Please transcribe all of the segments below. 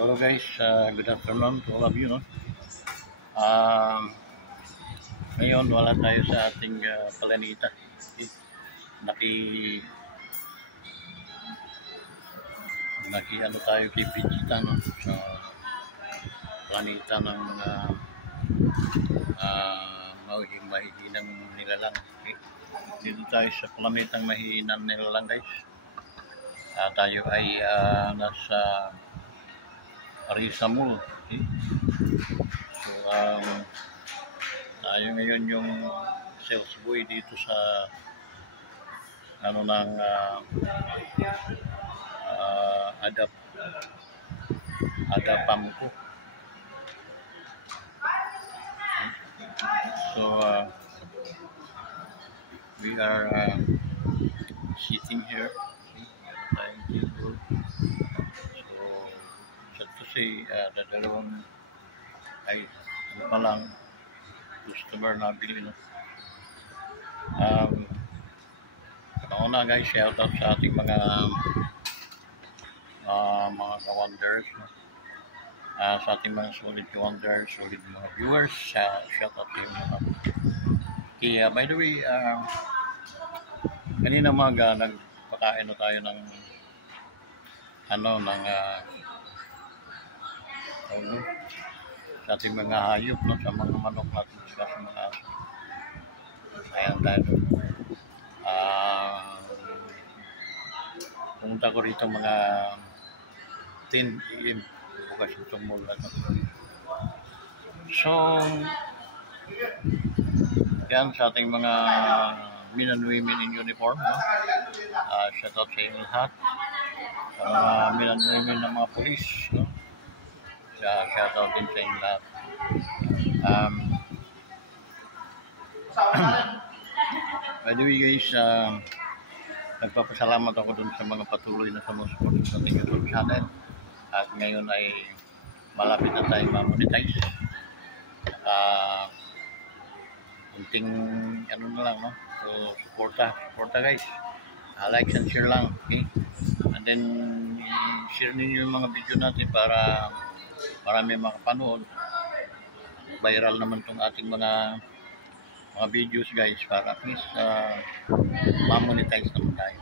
Hello guys, good afternoon to all of you. No? Um, Ngayon wala tayo sa ating planeta. Okay? Naki, ano tayo kay Vegeta, no? Sa planeta ng mahihinang nilalang. Okay? Dito tayo sa planetang mahihinang nilalang guys. Tayo ay nasa Arisamul. Okay? So, tayo ngayon yung sales boy dito sa ano ng Adapam ko. So, we are sitting here. Okay? So, to say, dalawang ay ano pa lang customer na bili, no? Una guys, shout out sa ating mga ka-wonders, no? Sa ating mga solid ka-wonders, solid mga viewers, shout out sa inyo, no? Okay, by the way, kanina mga nagpakain na tayo ng sa ating mga hayop, no? Sa mga manok natin, sa mga ayan tayo. Pumunta ko rito mga 10 AM bukas itong mula, no? So yan sa ating mga men and women in uniform, no? Shout out sa inyo lahat, sa mga men and women ng mga police, no? Shout out din sa inyo lahat. By the way guys, nagpapasalamat ako dun sa mga patuloy na sumusupport sa ating YouTube channel. At ngayon ay malapit na tayo ma-monetize. Kunting ano na lang, no? So, supporta guys. Like and share lang, okay? And then, share ninyo yung mga video natin para marami makapanood. Viral naman tong ating mga videos guys, para at least ma-monetize naman tayo.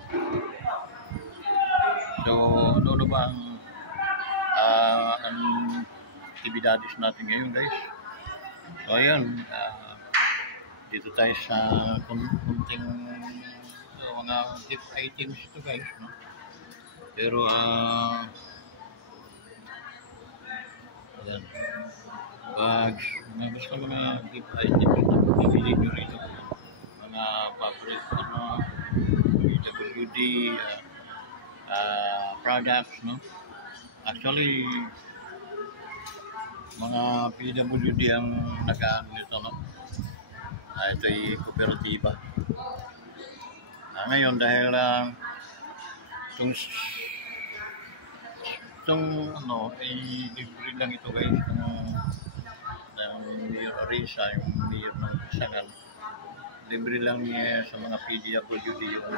So, ano ba ang actividades natin ngayon guys? So, ayun, dito tayo sa kunting mga gift items ito guys, no? Pero ayan, bags, mga basta mga gift items na pipili nyo rito, mga favorite PWD products, no? Actually mga PWD ang nag-ano nito, no? Ito ay kooperatiba. Ngayon dahil itong ano ay libre lang ito guys, ng Mayor Arisa, yung mayor ng Pasangan, libre lang niya sa mga PWD yung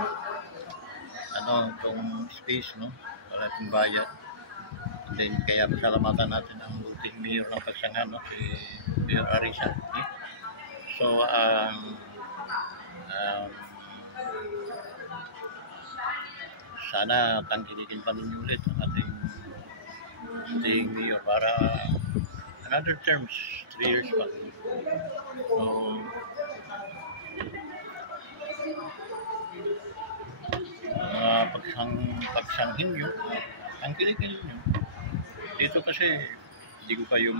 itong space, no? Wala itong bayad. And then kaya pasalamatan natin ang ulting mayor ng Pasangan, no? Si Mayor Arisa, okay? So sana tangkilikin pa ninyo ulit ang ating mayor para another terms, 3 years pa. So pagsanghin nyo, tangkilikin nyo dito kasi hindi ko kayo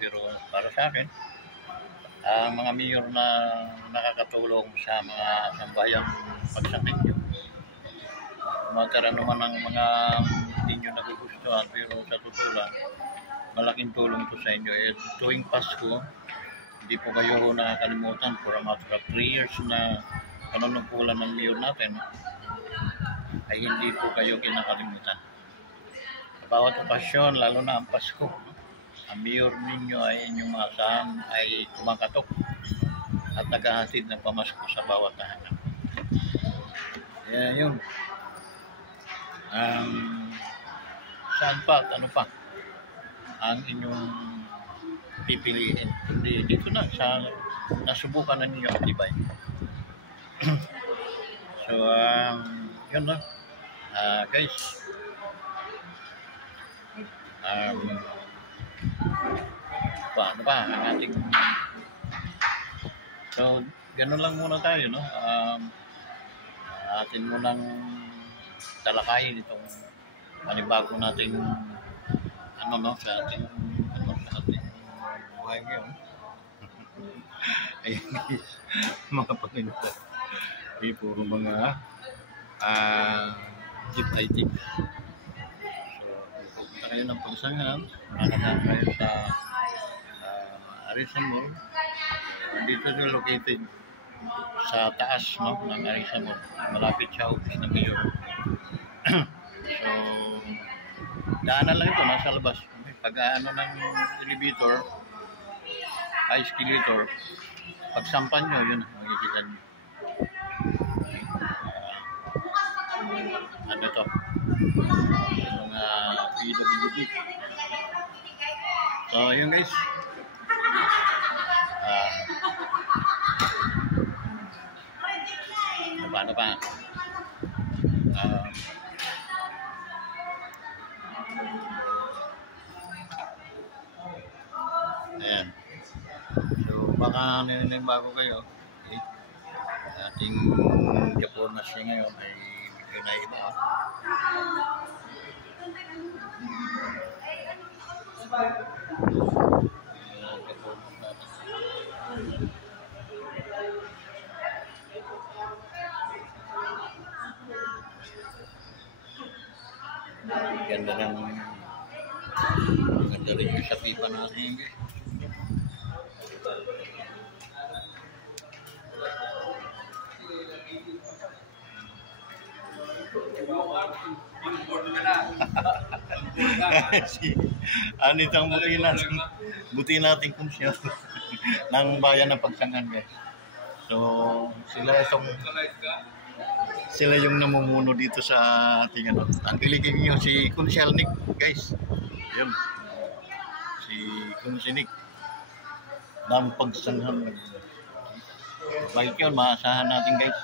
pero para sa akin ang mga mayor na nakakatulong sa mga sambayang pagsanghin nyo, magkaroon naman ng mga hindi nyo nagugustuhan, pero sa totoo lang malaking tulong to sa inyo. Tuwing Pasko, hindi po kayo nakakalimutan for a matter of 3 years na panunungkulan ng mayor natin, ay hindi po kayo kinakalimutan. Sa bawat okasyon, lalo na ang Pasko, ang mayor ninyo ay inyong maasahan ay kumakatok at naghahatid ng pamasko sa bawat tahanan. Yun. Saan pa at ano pa? ang inyong pipiliin. Hindi, dito na sa nasubukan na ninyo ang tibay. So, yun na. Guys, paano ba ang ating... So, ganun lang muna tayo, no? Atin munang talakayin itong panibago nating ano, no, sa ating buhay ngayon. Ayun guys, mga Panginoon, puro mga gift items. So, pupunta kayo ng Pagsangan, makakadaan kayo sa Arisan Mall. Dito na located sa taas, no, ng Arisan Mall, malapit sa office ng Mayor. So, daanan lang ito, nasa labas. Pag ano ng elevator, escalator, pagsampan nyo, yun, makikita nyo. Ano to? Yung PWD. So, yun guys. Paano pa? Ayan. So, baka bago kayo. Okay. Ating Japonas niya ngayon ay medyo na iba. Ganda rin yung sa pipa natin. Ano itong buti natin kung siya ng bayan ng Pagsangan, guys. So, sila yung namumuno dito sa ating ano. Tangkilikin niyo si Kunsyal Nick, guys. Yun. Si Kunsyal Nick ng Pagsangan. Bakit yun, maasahan natin, guys.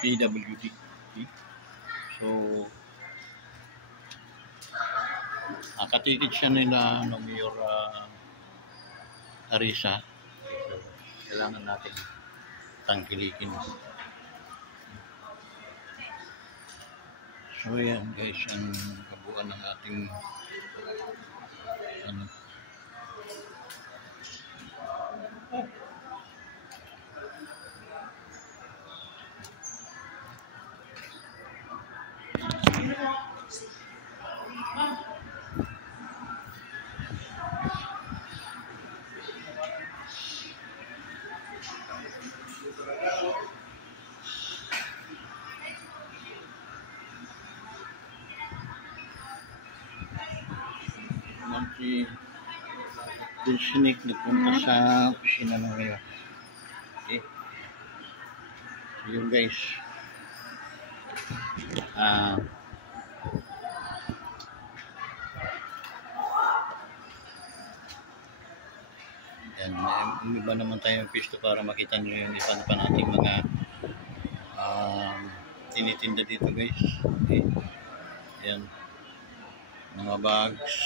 PWD. So, katikit siya nila Mayor Arisa. Kailangan natin tangkilikin. So yan guys, ang kabuuan ng ating ano, si Dulcinik nagpunta sa opisina ng Mayor. Okay. So yun guys. Yan, may iba naman tayong pisto para makita nyo yung iba pa nating mga tinitinda dito guys. Okay. Yan. Mga bags.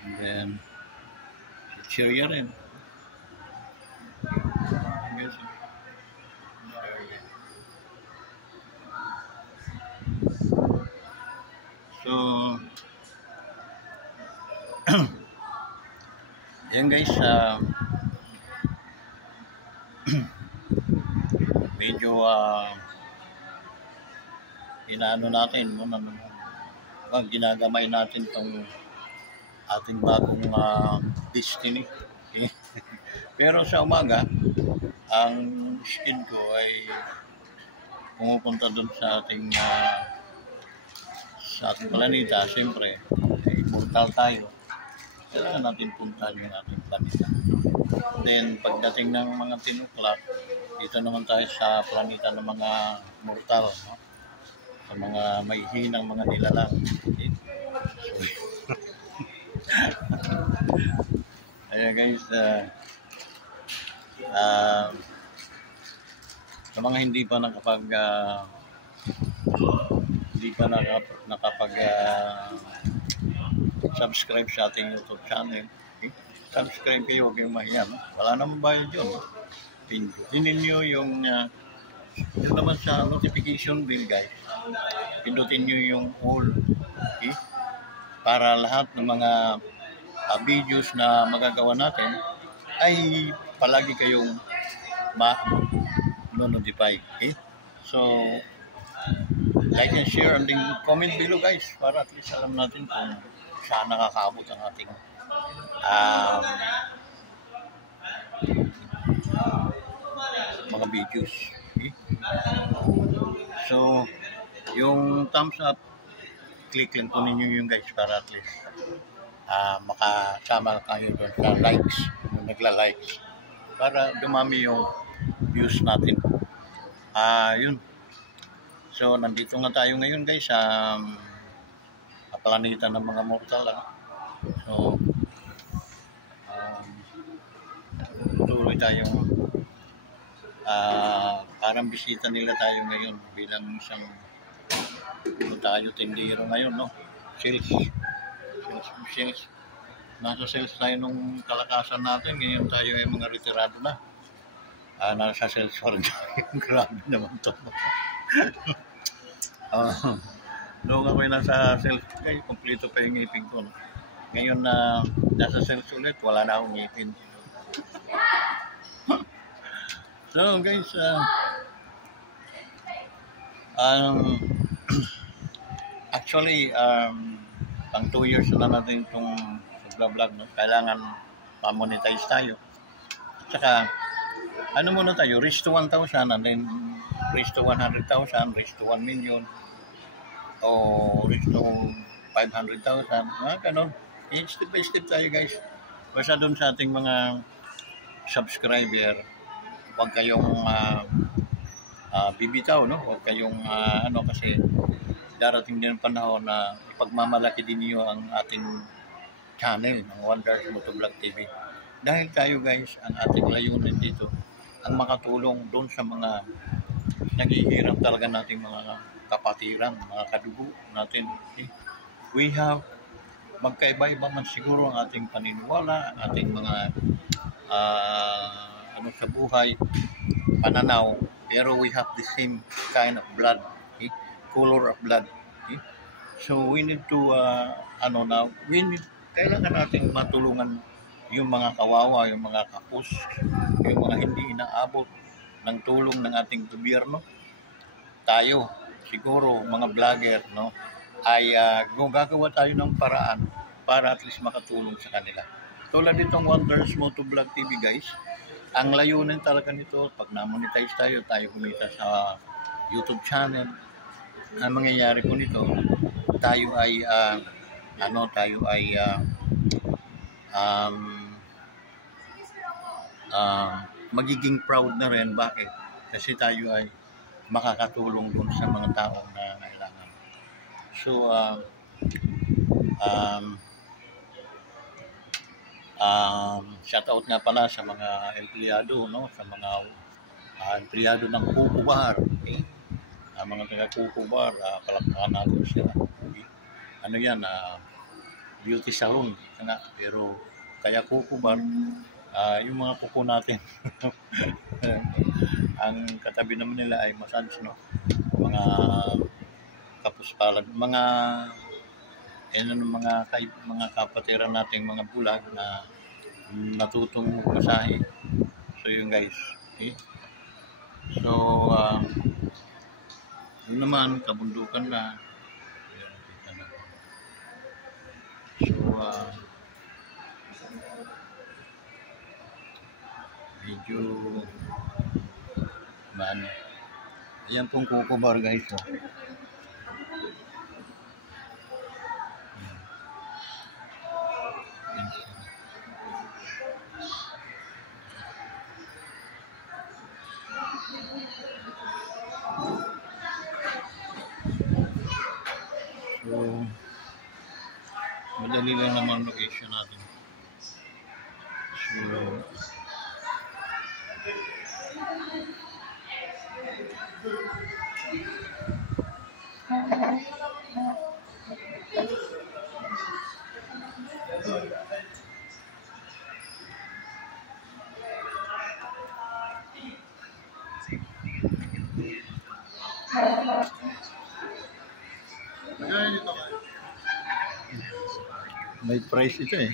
And then Syria rin. So yan guys, medyo inaano natin ginagamay natin tong ating bagong destiny. Okay? Pero sa umaga, ang skin ko ay pumupunta dun sa ating planeta. Siyempre, portal tayo. Kailangan natin puntahan yung ating planeta. Then, pagdating ng mga 10 o'clock, dito naman tayo sa planeta ng mga mortal. No? sa mga may hinang mga nilalang. Okay? Ayan guys, sa mga hindi pa nakapag subscribe sa ating YouTube channel, okay? Subscribe kayo, huwag kayong mahiya, no? Wala namang bayad yun, no? Pindutin nyo yung naman sa notification bell guys, pindutin nyo yung all, okay? Para lahat ng mga videos na magagawa natin ay palagi kayong ma-notify, okay? So like and share and then comment below guys, para at least alam natin kung saan nakakaabot ang ating mga videos, okay? So yung thumbs up, click lang po ninyo yung guys, para at least makasama kayo doon sa likes, yung nagla-likes, para dumami yung views natin. Yun. So nandito nga tayo ngayon guys sa planeta ng mga mortal. So tuloy tayong parang bisita nila tayo ngayon bilang isang tayo tindero ngayon, no? Sales. Nasa sales tayo nung kalakasan natin, ngayon tayo ay mga retirado na. Nasa sales pa rin tayo. Grabe naman to. Noong ako'y nasa sales, guys, kompleto pa yung ngipin ko, no? Ngayon na nasa sales ulit, wala na akong ngipin. So guys, actually, pang 2 years na natin itong vlog, no? Kailangan ma-monetize tayo. At saka, ano muna tayo, reach to 1,000 and then reach to 100,000, reach to 1 million, o reach to 500,000, ganun. Step by step tayo guys. Basta doon sa ating mga subscriber, huwag kayong bibitaw, no? Huwag kayong kasi darating din ang panahon na ipagmamalaki din niyo ang ating channel ng Wonders Motovlog TV. Dahil tayo guys, ang ating layunin dito, ang makatulong doon sa mga naghihirap talaga nating mga kapatiran, mga kadugo natin. Okay? We have, magkaiba-iba man siguro ang ating paniniwala, ating mga sa buhay, pananaw, pero we have the same kind of blood, okay? Color of blood. Okay? So we need to kailangan natin matulungan yung mga kawawa, yung mga kapos, yung mga hindi inaabot ng tulong ng ating gobyerno. Tayo, siguro mga vlogger, no, ay gagawa tayo ng paraan para at least makatulong sa kanila. Tulad nitong Wonders Motovlog TV guys, ang layunin talaga nito, pag na-monetize tayo kumita sa YouTube channel, ang mangyayari po nito, tayo ay magiging proud na rin. Bakit? Kasi tayo ay makakatulong dun sa mga taong na kailangan. So shout out nga pala sa mga empleyado, no, sa mga empleyado ng Kuko Bar, okay? Mga taga Kuko Bar, palakpakan natin sila. Okay? Ano yan, beauty salon nga, pero kaya Kuko Bar, yung mga kuko natin ang katabi naman nila ay massage, no, mga kapuspalad, mga mga kapatiran nating mga bulag na natutong masahe. So yun guys, okay? So yun naman, kabundukan na. So medyo ayan pong Kuko Bar guys, oh. madali lang naman location natin. So, may price ito eh.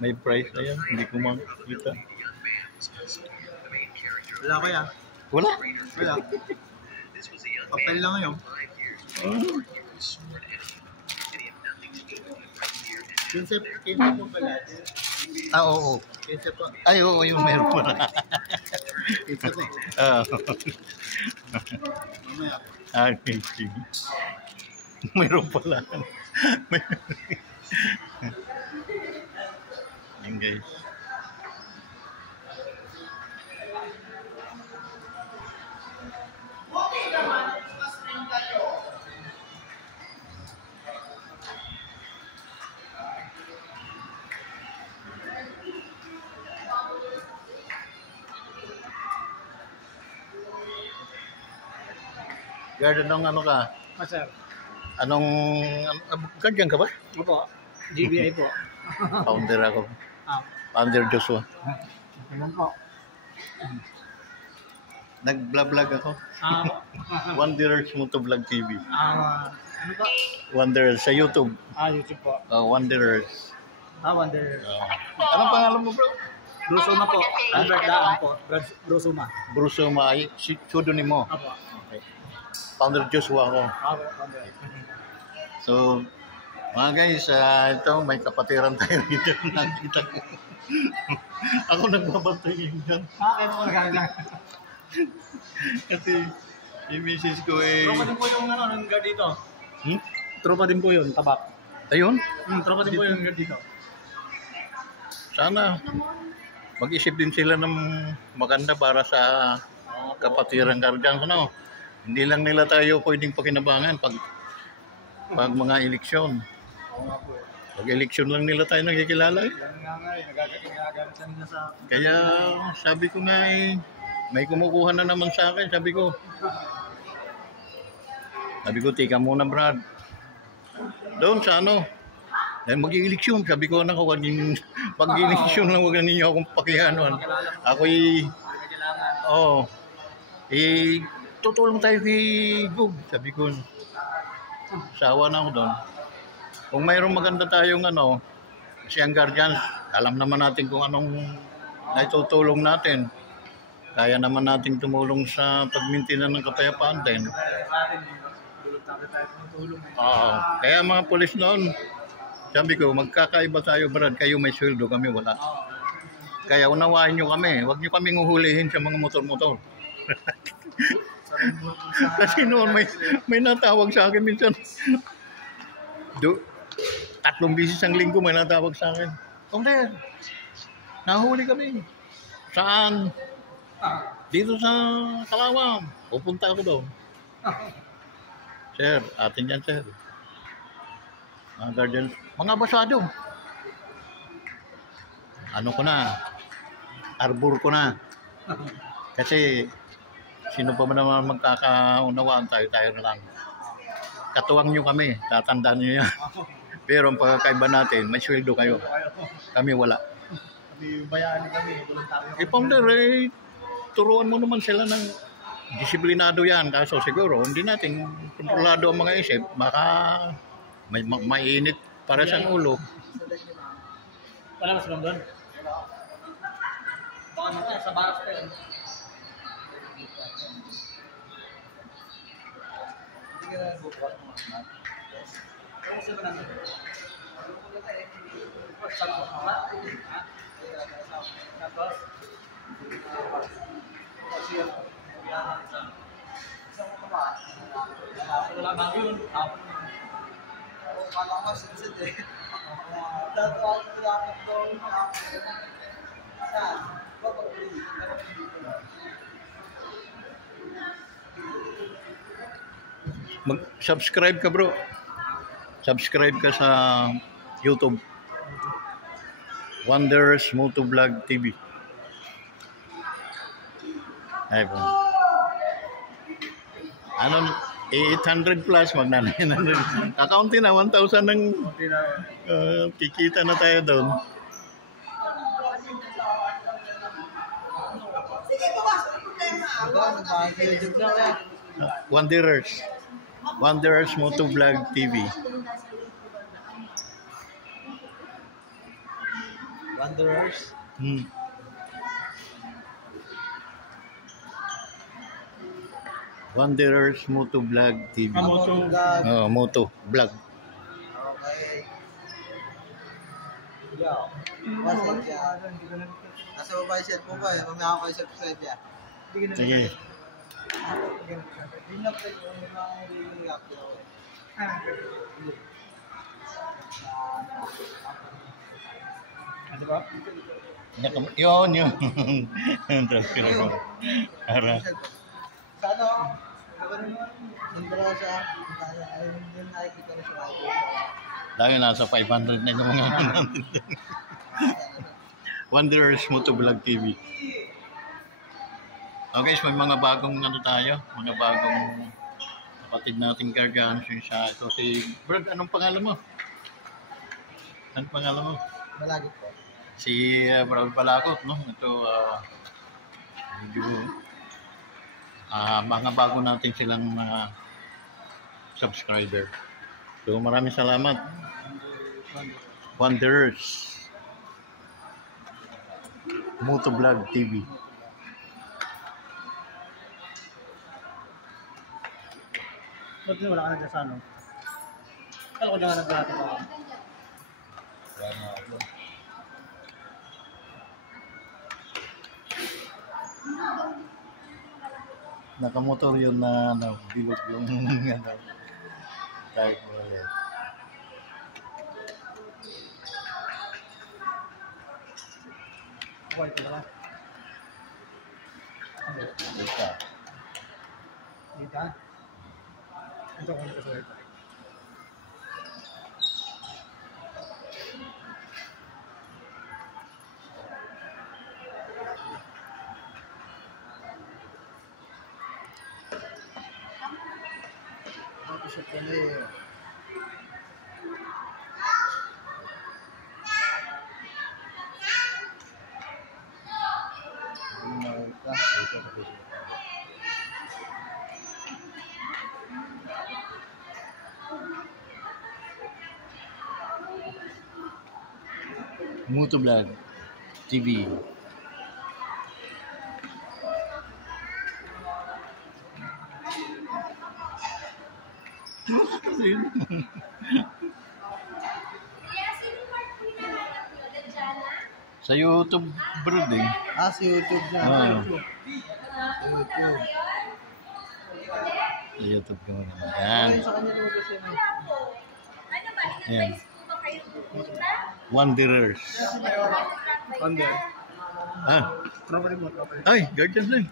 May price na yan. Hindi ko makikita. Wala ko yan. Wala? Wala. Papel lang yun. Kinsep po pala. Oo. Kinsep po. Ay, oo, yung meron pa na. Kinsep po. Mamaya. Okay. Meron pala. Yan guys. Guard, anong ano ka? Sir. Anong, guardian ka ba? Opo. GBI po. Founder ako. Ah. Founder Joshua. Naman po. Nag-vlog ako. Wanderers Motovlog TV. Ano ba? Wanderers sa YouTube. YouTube po. Wanderers. Wonder. Anong pangalan mo, bro? Brusuma po. Albert Daan po. Brusuma. Brusuma. Pseudonym mo. Apo. Okay. Founder Joshua ako. Wonder. So, mga guys, ito may kapatiran tayo dito. Nakita ko. Ako nagbabantay yun dyan. Kaya mo nagkakalang. Kasi yung misis ko eh... Tropa din po yung ng guard dito. Hmm? Tropa din po yun, tabak. Ayun? Tropa din po yung guard dito. Sana mag-isip din sila ng maganda para sa kapatirang guardians. Ano? Hindi lang nila tayo pwedeng pakinabangan pag mga eleksyon. Pag eleksyon lang nila tayo nagkikilala eh. Yan nga nga eh, nagagamit lang nila sa... Kaya sabi ko nga eh, may kumukuha na naman sa akin. Sabi ko, tika muna Brad. Doon sa ano, mag-eleksyon. Sabi ko, mag-eleksyon lang, huwag na ninyo akong pakihanuan. Ako'y, tutulong tayo kay Gug. Sabi ko, sawa na ako doon. Kung mayroong maganda tayong kasi ang guardians, alam naman natin kung anong naitutulong natin. Kaya naman natin tumulong sa pagmintinan ng kapayapaan din. Kaya mga polis noon, sabi ko, magkakaiba tayo Brad, kayo may sweldo, kami wala. Kaya unawain nyo kami, huwag nyo kaming uhulihin sa mga motor-motor. Kasi noon may natawag sa akin minsan. 3 bisis ang linggo may natawag sa akin. Kongder, nahuli kami. Saan? Dito sa Kalawang. Pupunta ako doon. Sir, atin yan sir. Mga guardians, mga basado. Ano ko na? Arbor ko na. Kasi sino pa man naman magkakaunawaan, tayo na lang. Katuwang nyo kami, tatandaan nyo yan. Pero ang pagkakaiba natin, may sweldo kayo. Kami wala. Bayani kami, voluntaryo. Founder, turuan mo naman sila ng disiplinado yan. Kaso siguro, hindi natin kontrolado ang mga isip. Baka mainit para sa ulo. Wala mas doon? Baka naman, sa baras pa yun. Hindi ka na bukas mo. Ano sila ba natin? Tapos, wala ba yun? Kala ko sinsit eh. Datuan ko lang doon. Saan? Mag-subscribe ka bro. Subscribe ka sa YouTube. Wonders Motovlog TV. Ay po. Ano, 800 plus magna-900. Kakaunti na, 1,000 ng kikita na tayo doon. Wanderers Motovlog TV. Wanderers. Wanderers Motovlog TV. Moto vlog. Okay. Yo. What's up? Nasa baba yung cellphone ko eh. Mamaya ako kayo subscribe ya. Sige. Ano ba? Yun. Transfer ako. Para. Sa ano? Sandra siya. Ayun din nakikita na siya. Dahil nasa 500 na yung mga Wanderers Motovlog TV. Okay, so may mga bagong ano tayo, mga bagong kapatid nating gargaan sa ito si Brad, anong pangalan mo? Anong pangalan mo? Malagit po. Si Brad Balakot, no? Ito medyo mga bago natin silang mga subscriber. So maraming salamat. Wanderers Motovlog TV. Ba't wala ka na dyan sa ano? Kala ko dyan ka nag-lahat ako. Nakamotor yun na bilog yung ano. Type mo yan. Buhay ko lang. Dito. Dito? Ito ko nito sa ito. Ito siya pala eh. Motovlog TV. Sa YouTube, bro, eh. Sa YouTube na. YouTube. YouTube. Sa YouTube ka muna. Yan. Sa kanya lumabas yan. Yan. Wanderers. Under. Ah. Property mo. Ay, Guardians din.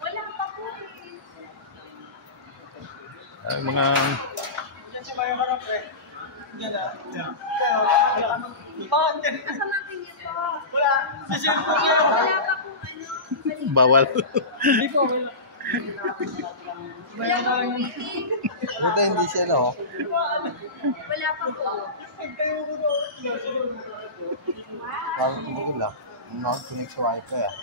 Wala pa po. Ay, mga... Yan si Mayo Harap eh. Yan ah. Wala. Kasamakin niyo po. Wala. Sa cellphone Wala ko. pa po ano. Bawal. Hindi po. Buta hindi siya no? Wala pa po. Parang tumutul lang. Nakakinig sa wifi ah.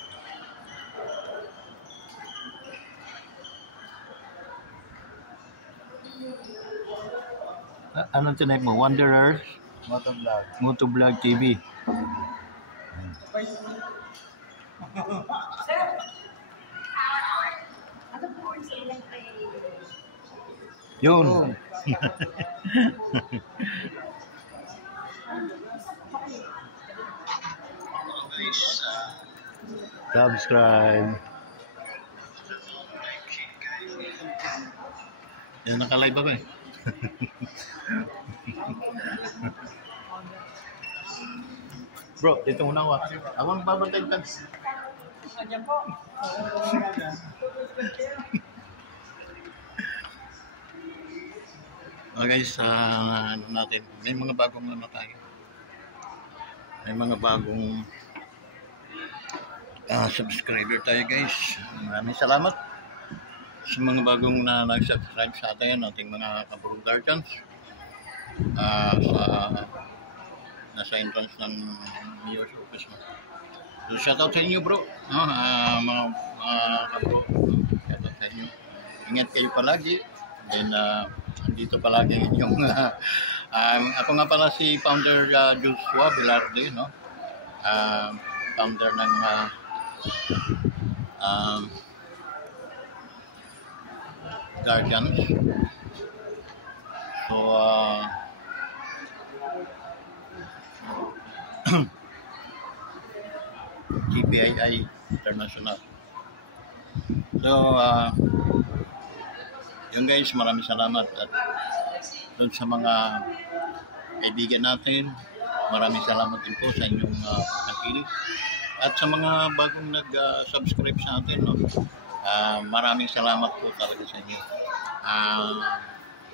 Anong tinay mo? Wanderers Motovlog. Motovlog TV. Ano po sa ilang kay... Yun. Subscribe. Yan, naka-live ako eh. Bro, dito muna ako. Ako magbabantay ka. Nandiyan po. Guys, ano natin, may mga bagong ano tayo. May mga bagong subscriber tayo guys. Maraming salamat sa mga bagong na nag-subscribe sa atin, ating mga kabro guardians. Nasa entrance ng mayor's office mo. So, shoutout sa inyo bro. Mga kabro, shoutout sa inyo. Ingat kayo palagi. And andito palagi yung ako nga pala si founder Joshua Velarde, no? Founder ng Guardians. So GPII International. So yun guys, maraming salamat at doon sa mga kaibigan natin, maraming salamat din po sa inyong pagkikinig at sa mga bagong nag-subscribe sa atin, no? Maraming salamat po talaga sa inyo.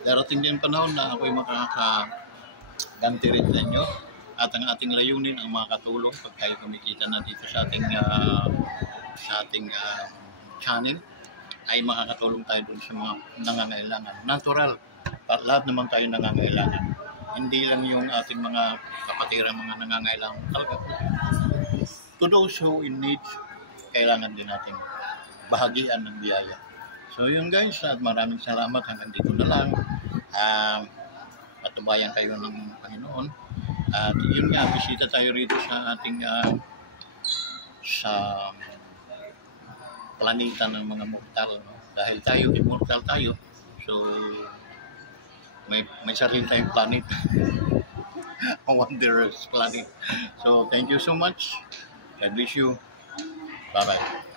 Darating din panahon na ako'y makakaganti rin sa inyo at ang ating layunin ang makakatulong pag tayo kumikita na dito sa ating channel ay makakatulong tayo dun sa mga nangangailangan. Natural, lahat naman tayo nangangailangan. Hindi lang yung ating mga kapatiran, mga nangangailangan talaga. To those who in need, kailangan din natin bahagian ng biyaya. So yun guys, at maraming salamat hanggang dito na lang. Patubayan kayo ng Panginoon. At yun nga, bisita tayo rito sa ating sa planeta ng mga mortal, no? Dahil tayo immortal tayo, so may sarili tayong planet. A wondrous planet. So thank you so much. God bless you. Bye bye.